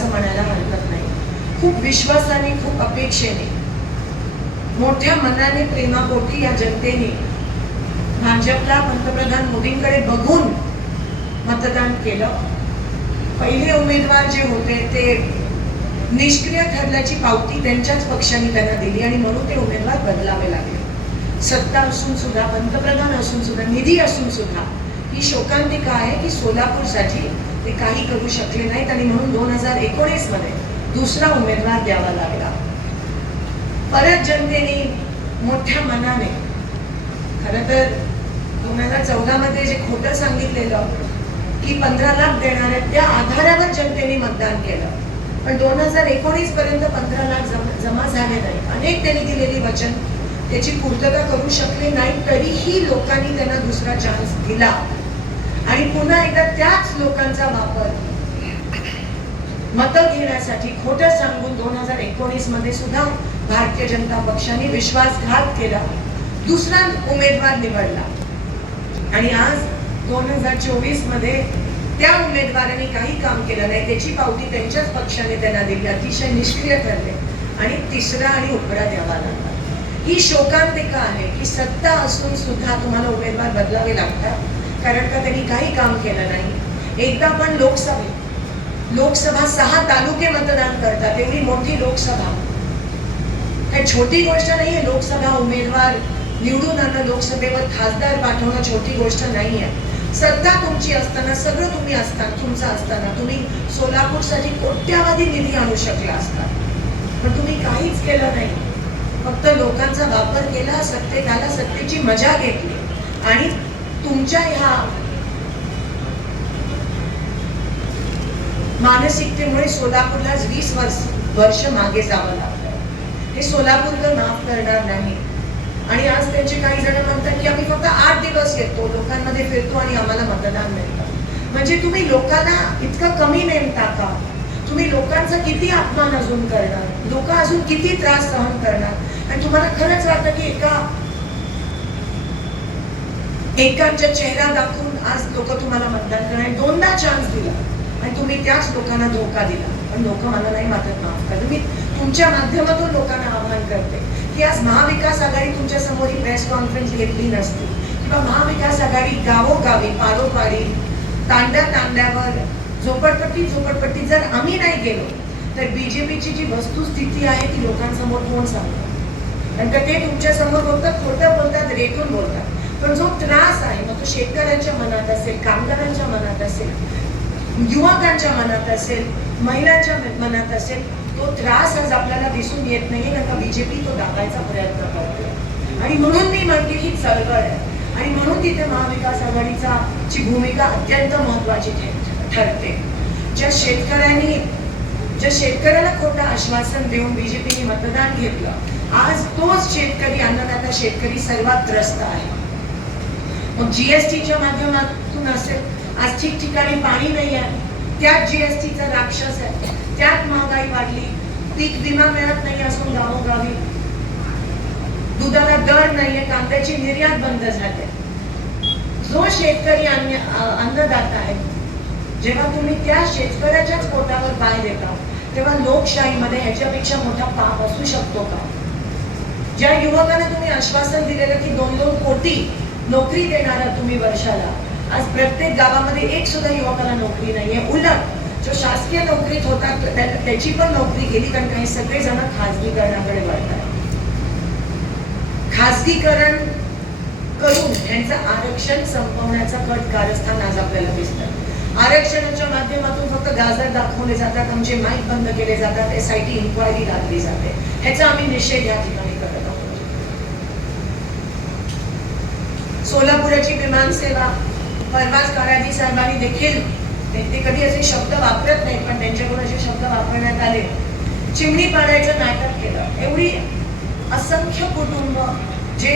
असं म्हणायला हरकत नाही. खूप विश्वासाने, खूप अपेक्षेने, मोठ्या मनाने, प्रेमापोटी या जनतेने भाजपला, पंतप्रधान मोदींकडे बघून मतदान केलं. पहिले उमेदवार जे होते ते निष्क्रिय ठरल्याची पावती त्यांच्याच पक्षाने त्यांना दिली आणि म्हणून ते उमेदवार बदलावे लागले. सत्ता असून सुद्धा, पंतप्रधान असून सुद्धा, निधी असून सुद्धा ही शोकांतिका आहे की सोलापूरसाठी ते काही करू शकले नाहीत आणि म्हणून 2019 मध्ये दुसरा उमेदवार द्यावा लागला. परत जनतेने मोठ्या मनाने, खरं तर 2014 मध्ये जे खोटं सांगितलेलं की 15 लाख देणार आहेत त्या आधारावर जनतेने मतदान केलं, पण 2019 पर्यंत 15 लाख जमा झाले नाही. अनेक त्यांनी दिलेली वचन त्याची पूर्तता करू शकले नाही, तरीही लोकांनी त्यांना दुसरा चान्स दिला आणि पुन्हा एकदा त्याच लोकांचा वापर मतं घेण्यासाठी खोटं सांगून 2019 मध्ये सुद्धा भारतीय जनता पक्षाने विश्वासघात केला, दुसरा उमेदवार निवडला आणि आज 2024 मध्ये त्या उमेदवाराने काही काम केलं नाही, त्याची पावती त्यांच्याच पक्षाने त्यांना दिली, अतिशय निष्क्रिय ठरले आणि तिसरा आणि उपडा द्यावा लागला. ही शोकांतिका आहे की सत्ता असून सुद्धा तुम्हाला उमेदवार बदलावे लागतात, कारण का त्यांनी काही काम केलं नाही. एकदा पण लोकसभा 6 तालुके मतदान करतात, एवढी मोठी लोकसभा काही छोटी गोष्ट नाहीये. लोकसभा उमेदवार निवडून आणणं, लोकसभेवर खासदार पाठवणं छोटी गोष्ट नाहीये. सत्ता तुमची असताना, सगळं तुम्ही असताना, तुमचं असताना तुम्ही सोलापूरसाठी कोट्यावधी निधी आणू शकला असता, पण तुम्ही काहीच केलं नाही. फक्त लोकांचा वापर केला, सत्तेत आला, सत्तेची मजा घेतली आणि तुमच्या ह्या मानसिकतेमुळे सोलापूरला 20 वर्ष मागे जावं लागलं. हे सोलापूरकर माफ करणार नाही. आणि आज त्यांचे काही जण म्हणतात की आम्ही फक्त 8 दिवस येतो, लोकांमध्ये फिरतो आणि आम्हाला मतदान मिळतं. म्हणजे तुम्ही लोकांना इतकं कमी नेमता का? तुम्ही लोकांचा किती अपमान अजून करणार, लोक अजून किती त्रास सहन करणार? आणि तुम्हाला खरंच वाटतं की एकांच्या चेहरा दाखवून आज लोक तुम्हाला मतदान करणार? 2दा चान्स दिला आणि तुम्ही त्याच लोकांना धोका दिला. पण लोक मला नाही मात्र माफ करत. मी तुमच्या माध्यमातून लोकांना आवाहन करते की आज महाविकास आघाडी तुमच्या समोर ही प्रेस कॉन्फरन्स घेतली नसती किंवा महाविकास आघाडी गावोगावी, पारोपारी, तांड्यावर, झोपडपट्टी जर आम्ही नाही गेलो तर बीजेपीची जी वस्तुस्थिती आहे ती लोकांसमोर कोण सांगतं? कारण का ते तुमच्या समोर बोलतात, खोटं बोलतात, रेटून बोलतात. पण जो त्रास आहे मग तो शेतकऱ्यांच्या मनात असेल, कामगारांच्या मनात असेल, युवकांच्या मनात असेल, महिलांच्या मनात असेल, तो त्रास आज आपल्याला दिसून येत नाहीये, कारण का बीजेपी तो दाबायचा प्रयत्न करते. आणि म्हणून मी म्हणते ही चळवळ आहे आणि म्हणून तिथे महाविकास आघाडीचा ची भूमिका अत्यंत महत्वाची ठरते. ज्या शेतकऱ्याला खोटं आश्वासन देऊन बीजेपीने मतदान घेतलं, आज तोच शेतकरी, अन्नदाता शेतकरी सर्वात त्रस्त आहे. मग जीएसटीच्या माध्यमातून असेल, आज ठिकठिकाणी पाणी नाही आहे, त्यात जीएसटीचा राक्षस आहे, त्यात महागाई वाढली, पीक विमा मिळत नाही असून गावोगावी, दुधाला दर नाहीये, कांद्याची निर्यात बंद झाली. जो शेतकरी अन्नदाता आहे, जेव्हा तुम्ही त्या शेतकऱ्याच्याच पोटावर पाय देता तेव्हा लोकशाहीमध्ये ह्याच्यापेक्षा मोठा पाप असू शकतो का? ज्या युवकांना तुम्ही आश्वासन दिलेलं की 2-2 कोटी नोकरी देणार तुम्ही वर्षाला, आज प्रत्येक गावामध्ये एक सुद्धा युवकाला नोकरी नाहीये. उलट जो शासकीय नोकरीत होता त्याची पण नोकरी गेली, कारण काही सगळेजण खासगीकरणाकडे वळतात. खासगीकरण करून त्यांचं आरक्षण संपवण्याचा कट कारस्थान आज आपल्याला दिसतं. आरक्षणाच्या माध्यमातून फक्त गाजर दाखवले जातात, आमचे माईक बंद केले जातात, SIT इन्क्वायरी लागली जाते. ह्याचा आम्ही निषेध या ठिकाणी करत आहोत. सोलापुराची विमान सेवा, परवाच काळाजी साहेबांनी देखील, ते कधी असे शब्द वापरत नाहीत पण त्यांच्याकडून असे शब्द वापरण्यात आले, चिमणी पाडायचं नाटक केलं. एवढी असंख्य कुटुंब जे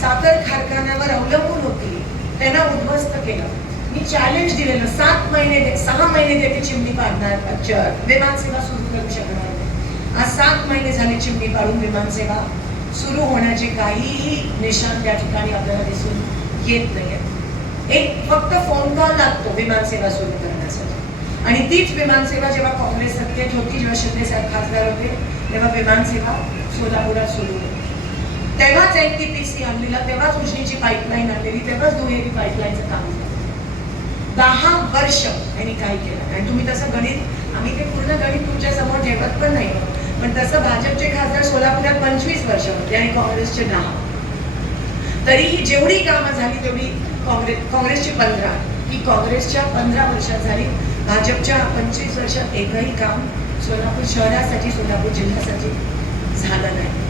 साखर कारखान्यावर अवलंबून होती त्यांना उद्ध्वस्त केलं. मी चॅलेंज दिलेलं 6 महिने ते चिमणी पाडणार, विमान सेवा सुरू करू शकणार नाही. आज 7 महिने झाले चिमणी पाडून विमान सेवा सुरू होण्याचे काहीही निशाण त्या ठिकाणी आपल्याला दिसून येत नाहीये. एक फक्त फोन कॉल लागतो विमान सेवा सुरू करण्यासाठी आणि तीच विमानसेवा जेव्हा काँग्रेस सत्तेत होती, जेव्हा शिंदे साहेब खासदार होते, तेव्हा विमानसेवा सोलापुरात सुरू होती. तेव्हाच NTPC आणलेला, तेव्हाच उजनीची पाईपलाईन आणलेली, तेव्हाच दुहेरी पाईपलाईनचं काम झालं. 10 वर्ष यांनी काय केलं. आणि तुम्ही तसं गणित, आम्ही ते पूर्ण गणित तुमच्या समोर ठेवत पण नाही, पण तसं भाजपचे खासदार सोलापुरात 25 वर्ष होते आणि काँग्रेसचे 10. तरीही जेवढी कामं झाली तेवढी काँग्रेसची 15, की काँग्रेसच्या 15 वर्षात झाली. भाजपच्या 25 वर्षात एकही काम सोलापूर शहरासाठी, सोलापूर जिल्ह्यासाठी झालं नाही.